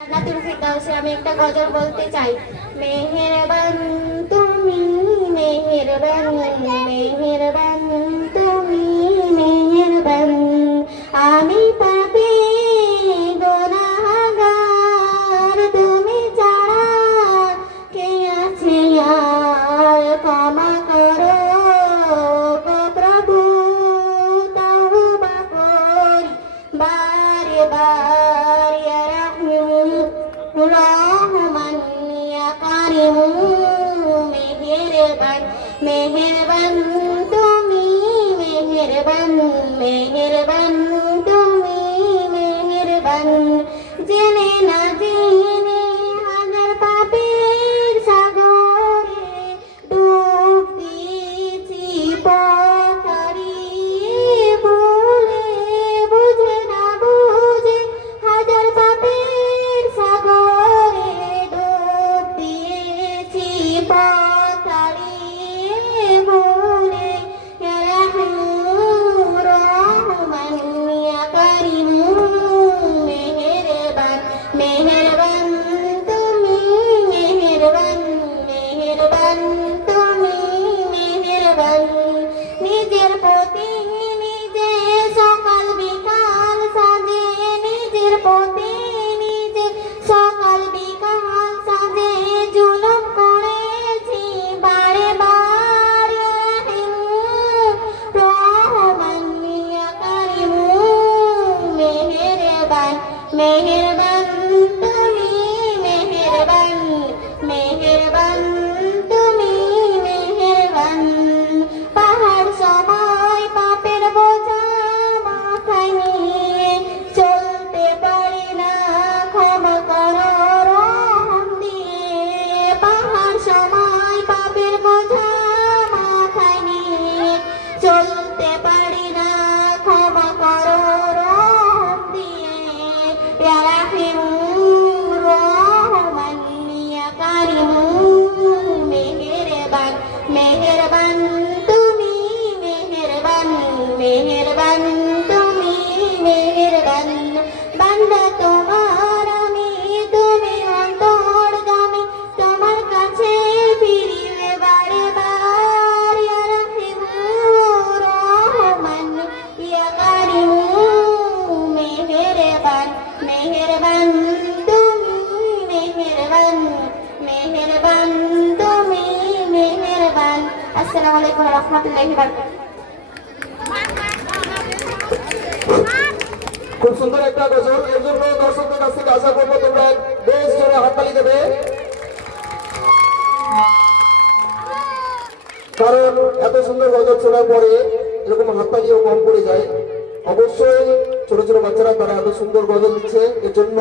জান্নাতুল ফিরদাউসে আমি একটা গজল বলতে চাই। মেহেরবান তুমি, মেহেরবান, মেহেরবান তুমি, মেহেরবান। আমি পাপী গুনাহগার, তুমি ছাড়া কে আছে আর? ক্ষমা করো গো প্রভু, তওবা করি বারে বার। ইয়া রাহিম রহমান ইয়া কারিম, মেহেরবান, মেহেরবান তুমি, মেহেরবান, মেহেরবান তুমি, মেহেরবান। জেনে না জেনে হাজার পাপের সাগরে ডুব দিয়েছি পথ হারিয়ে, ভুলে বুঝে না বুঝে হাজার পাপের সাগরে ডুব দিয়েছি পথ হারিয়ে, ভুলে। ইয়া রাহিম রহমান ইয়া কারিম, মেহেরবান, মেহেরবান তুমি, মেহেরবান, মেহেরবান তুমি, মেহেরবান। নিজের প্রতি নিজে সকাল বিকাল সাজে, নিজের প্রতি নিজে সকাল বিকাল সাজে জুলুম করেছি বারে বার। রহমান ইয়া কারিম, মেহেরবান, মেহেরবান তুমি, মেহেরবান, মেহেরবান তুমি, মেহেরবান। পাহাড় সময় পাপের বোঝা মাথায় নিয়ে চলতে পারি না, ক্ষমা করো রহম দিয়ে। পাহাড় সময় পাপের বোঝা মাথায় নিয়ে চলতে পারি না, ক্ষমা করো রহম দিয়ে। ইয়া রাহিম রহমান ইয়া কারিম, মেহেরবান, মেহেরবান তুমি, মেহেরবান, মেহেরবান তুমি, মেহেরবান। বান্দা তোমার আমি, তুমি অন্তর্যামী, তোমার কাছে ফিরিলে বারে বার। ইয়া রাহিম রহমান ইয়া কারিম, মেহেরবান, মেহেরবান তুমি, মেহেরবান, মেহেরবান তুমি, মেহেরবান। আসসালামু আলাইকুম ওয়া রাহমাতুল্লাহি ওয়া বারাকাতুহু। খুব সুন্দর একটা গজল। এর জন্য দর্শকদের কাছ থেকে আশা করবো তোমরা বেশ জোরে হাততালি দেবে, কারণ এত সুন্দর গজল শোনার পরে এরকম হাততালিও কম পড়ে যায়। অবশ্যই ছোট ছোট বাচ্চারা তারা এত সুন্দর গজল দিচ্ছে, এর জন্য